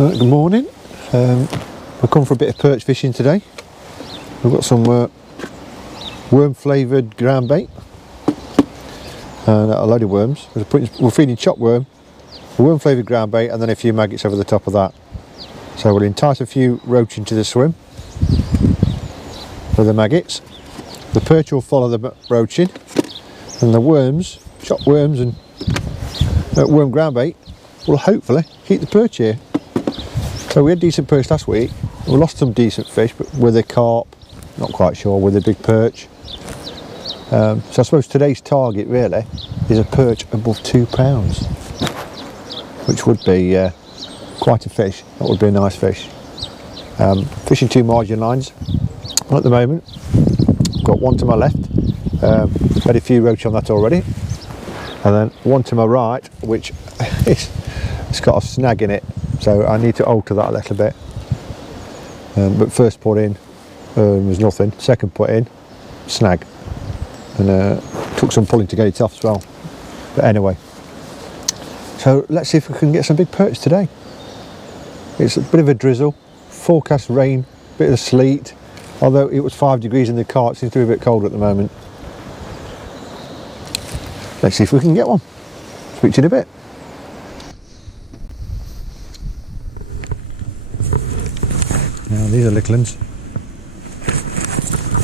Good morning. We've come for a bit of perch fishing today. We've got some worm flavoured ground bait and a load of worms. We're feeding chopped worm, a worm flavoured ground bait, and then a few maggots over the top of that. So we'll entice a few roach into the swim with the maggots. The perch will follow the roach in, and the worms, chopped worms and worm ground bait, will hopefully keep the perch here. So we had decent perch last week. We lost some decent fish, but with a carp, not quite sure, with a big perch. So I suppose today's target really is a perch above £2, which would be quite a fish. That would be a nice fish. Fishing 2 margin lines at the moment. Got one to my left, had a few roach on that already, and then one to my right, which it's got a snag in it. So I need to alter that a little bit. But first put in was nothing. Second put in, snag. And took some pulling to get it off as well. But anyway. So let's see if we can get some big perch today. It's a bit of a drizzle, forecast rain, bit of sleet. Although it was 5 degrees in the car, it seems to be a bit cold at the moment. Let's see if we can get one. Speak to you in a bit. Now these are little ones.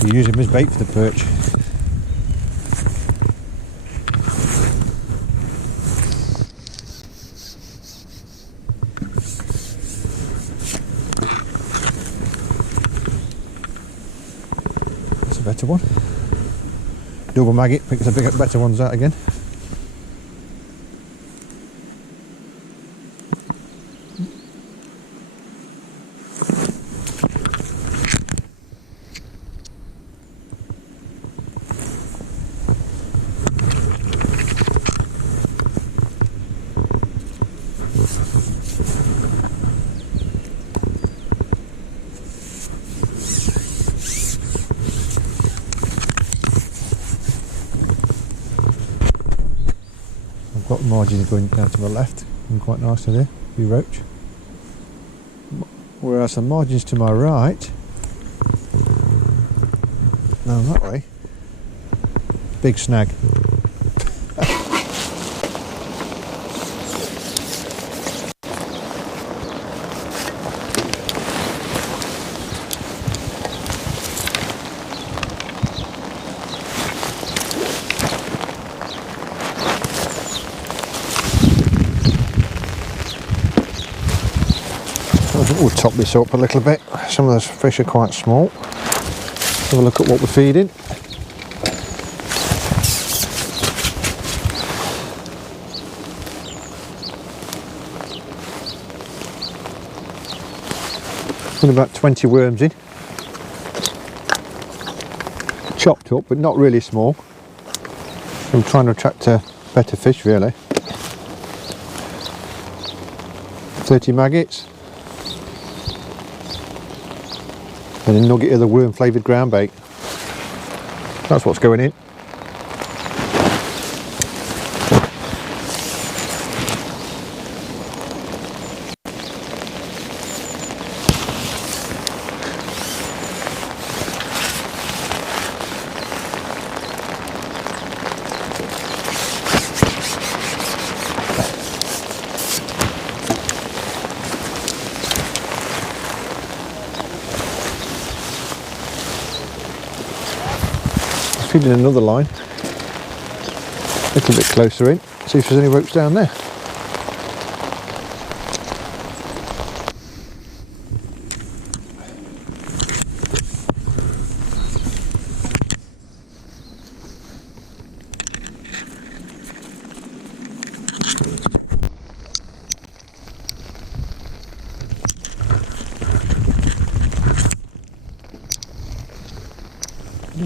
We use them as bait for the perch. That's a better one. Double maggot, picks the better ones out again. Got margins going down to my left, and quite nicely there, few roach. Whereas the margins to my right, no, that way, big snag. We'll top this up a little bit. Some of those fish are quite small. Have a look at what we're feeding. Put about 20 worms in. Chopped up, but not really small. I'm trying to attract better fish really. 30 maggots. And a nugget of the worm flavoured ground bait. That's what's going in. Feeding another line, a little bit closer in, see if there's any roach down there.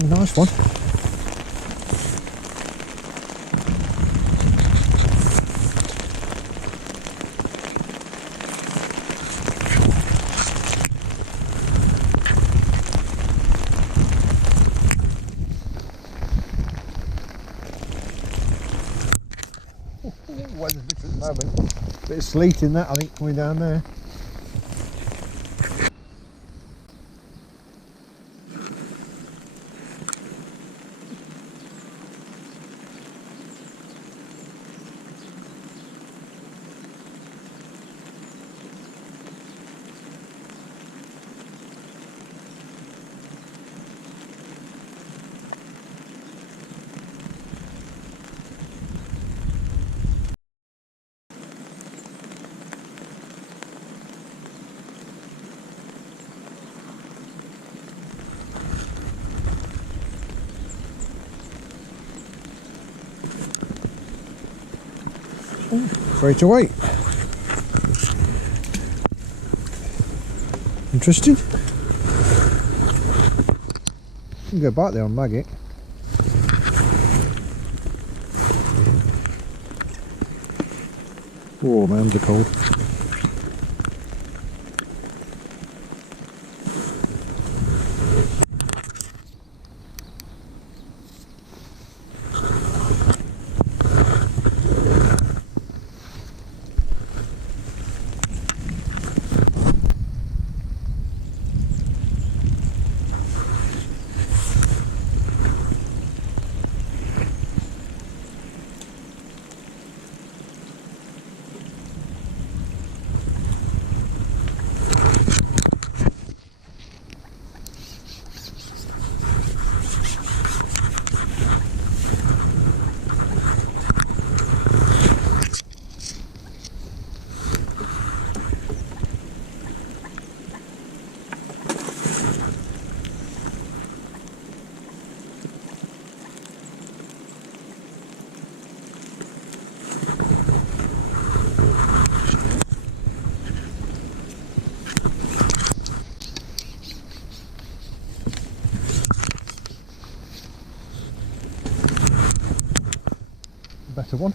Nice one. Weather's different at the moment. Bit of sleet in that, I think, coming down there. Straight away. Interesting. You can go back there and mag it. Oh, my hands are cold. Better one.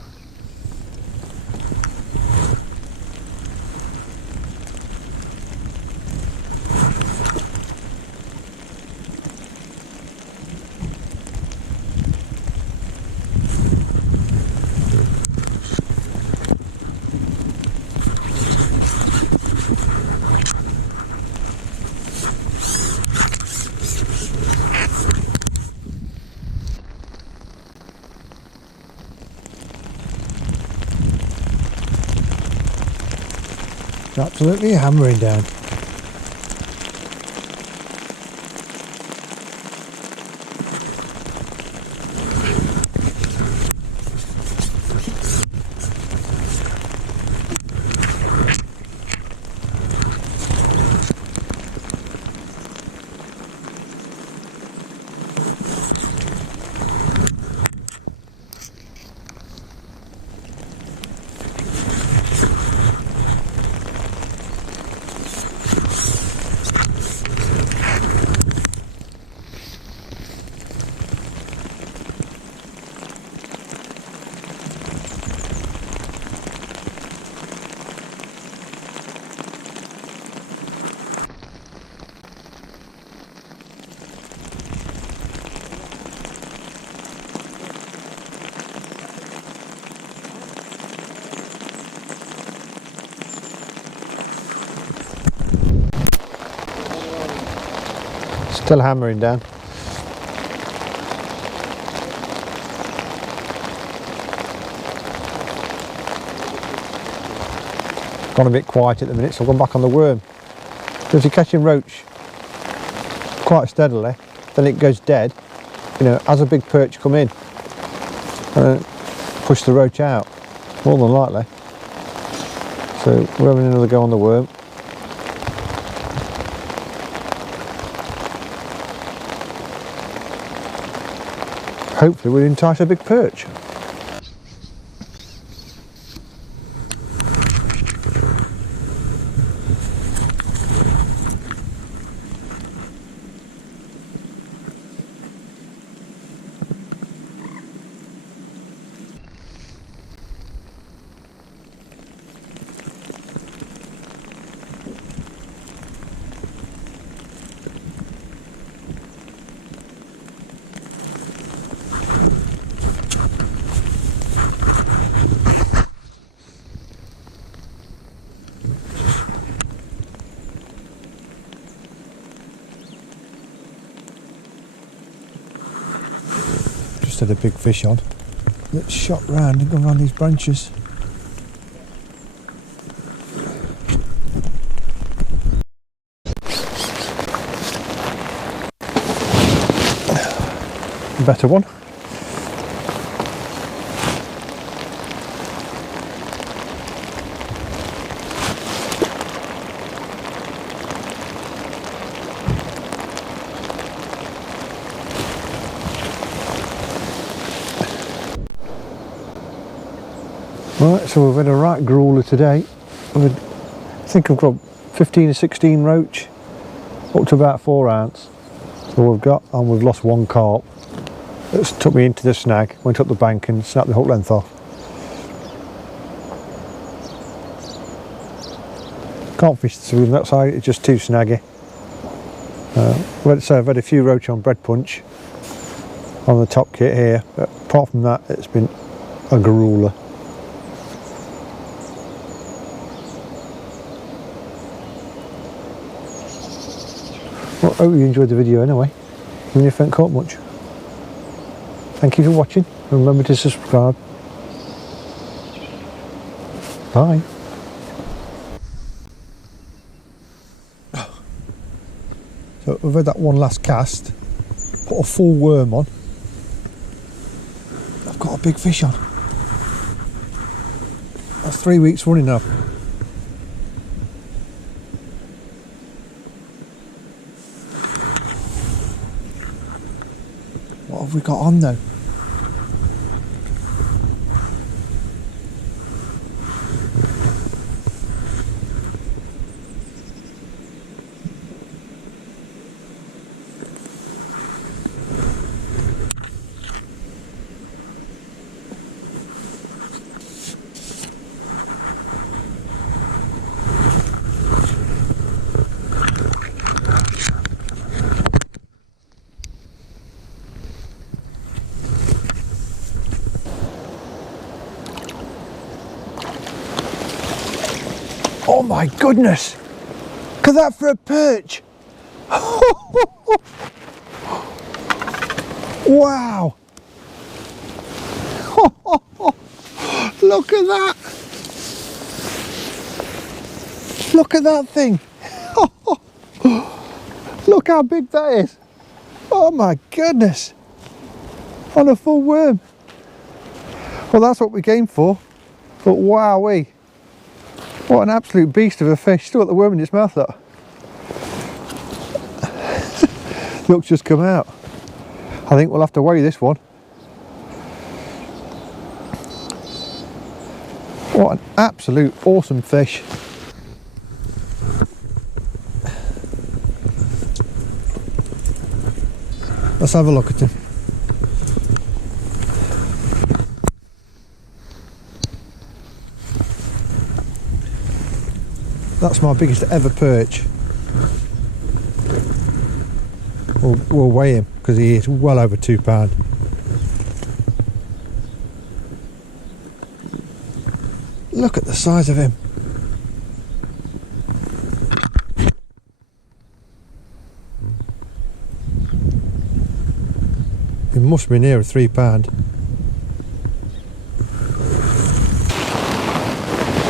Absolutely hammering down. Still hammering down. Gone a bit quiet at the minute, so I've gone back on the worm. So if you're catching roach quite steadily, then it goes dead. You know, as a big perch come in, push the roach out, more than likely. So we're having another go on the worm. Hopefully we'll entice a big perch. Just had a big fish on that shot round and gone around these branches. Better one. Right, so we've had a right grueler today. I think I've got 15 or 16 roach, up to about 4 ounce. So we've lost one carp. It's took me into the snag, went up the bank and snapped the hook length off. Can't fish through that side, it's just too snaggy. So I've had a few roach on bread punch on the top kit here, but apart from that it's been a grueler. Well, I hope you enjoyed the video anyway, even if you haven't caught much. Thank you for watching, and remember to subscribe. Bye. So we've had that one last cast, put a full worm on. I've got a big fish on. That's 3 weeks running now. What have we got on though? Oh my goodness! Look at that for a perch! Wow! Look at that! Look at that thing! Look how big that is! Oh my goodness! On a full worm! Well, that's what we came for, but wowee! What an absolute beast of a fish. Still got the worm in its mouth, that. The hook's just come out. I think we'll have to weigh this one. What an absolute awesome fish. Let's have a look at him. That's my biggest ever perch. We'll weigh him because he is well over £2. Look at the size of him. He must be near £3.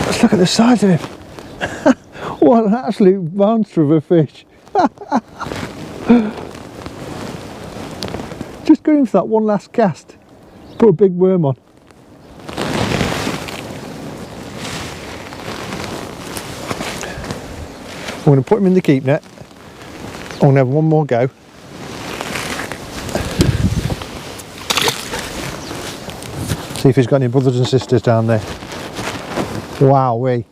Let's look at the size of him. What an absolute monster of a fish. Just going for that one last cast. Put a big worm on. I'm going to put him in the keep net. I'm going to have one more go. See if he's got any brothers and sisters down there. Wowee.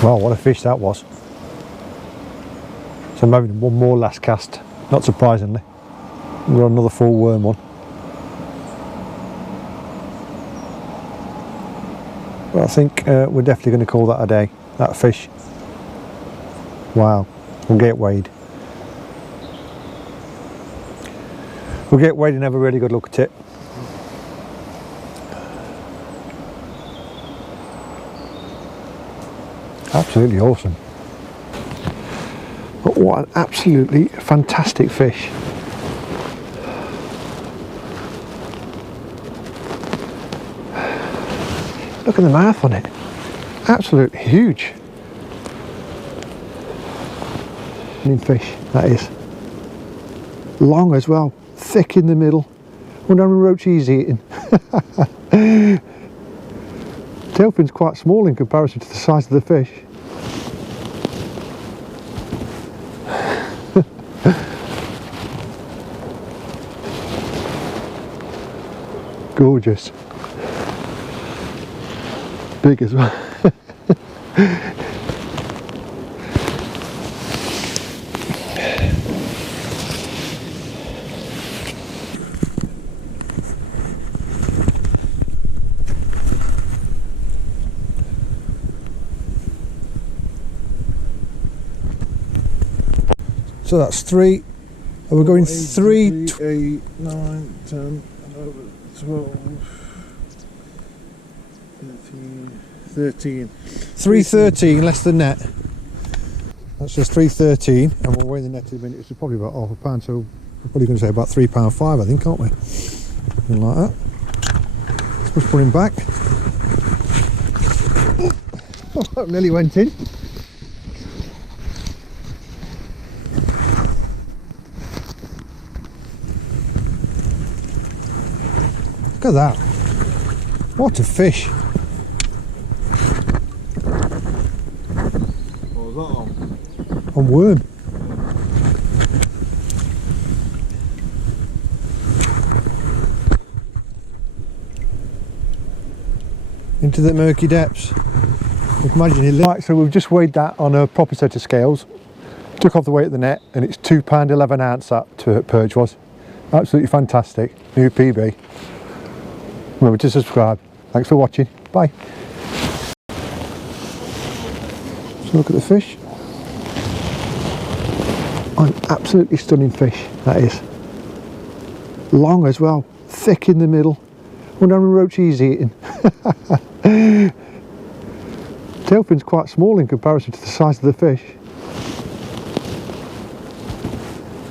Well, what a fish that was. So I'm having one more last cast, not surprisingly. We've got another full worm on. But I think we're definitely going to call that a day, that fish. Wow, we'll get weighed. We'll get weighed and have a really good look at it. Absolutely awesome. But what an absolutely fantastic fish. Look at the mouth on it. Absolutely huge. Fish, that is. Long as well, thick in the middle. Wonder how many roach he's eating. Tailfin's quite small in comparison to the size of the fish. Gorgeous. Big as well. So that's 3, and we're going 3, 8, 9, 10, 11, 12, 13. 313 less than net. That's just 313, and we'll weigh the net in a minute, which is probably about half a pound, so we're probably going to say about £3.5, I think, aren't we? Something like that. Let's just put him back. Oh, that nearly went in. Look at that. What a fish. What was that on? On worm. Into the murky depths. Imagine it. Right, so we've just weighed that on a proper set of scales. Took off the weight of the net, and it's £2.11 up to perch was. Absolutely fantastic. New PB. Remember to subscribe. Thanks for watching. Bye. So look at the fish. An absolutely stunning fish, that is. Long as well, thick in the middle. Wonder how many roach he's eating. Tailfin's quite small in comparison to the size of the fish.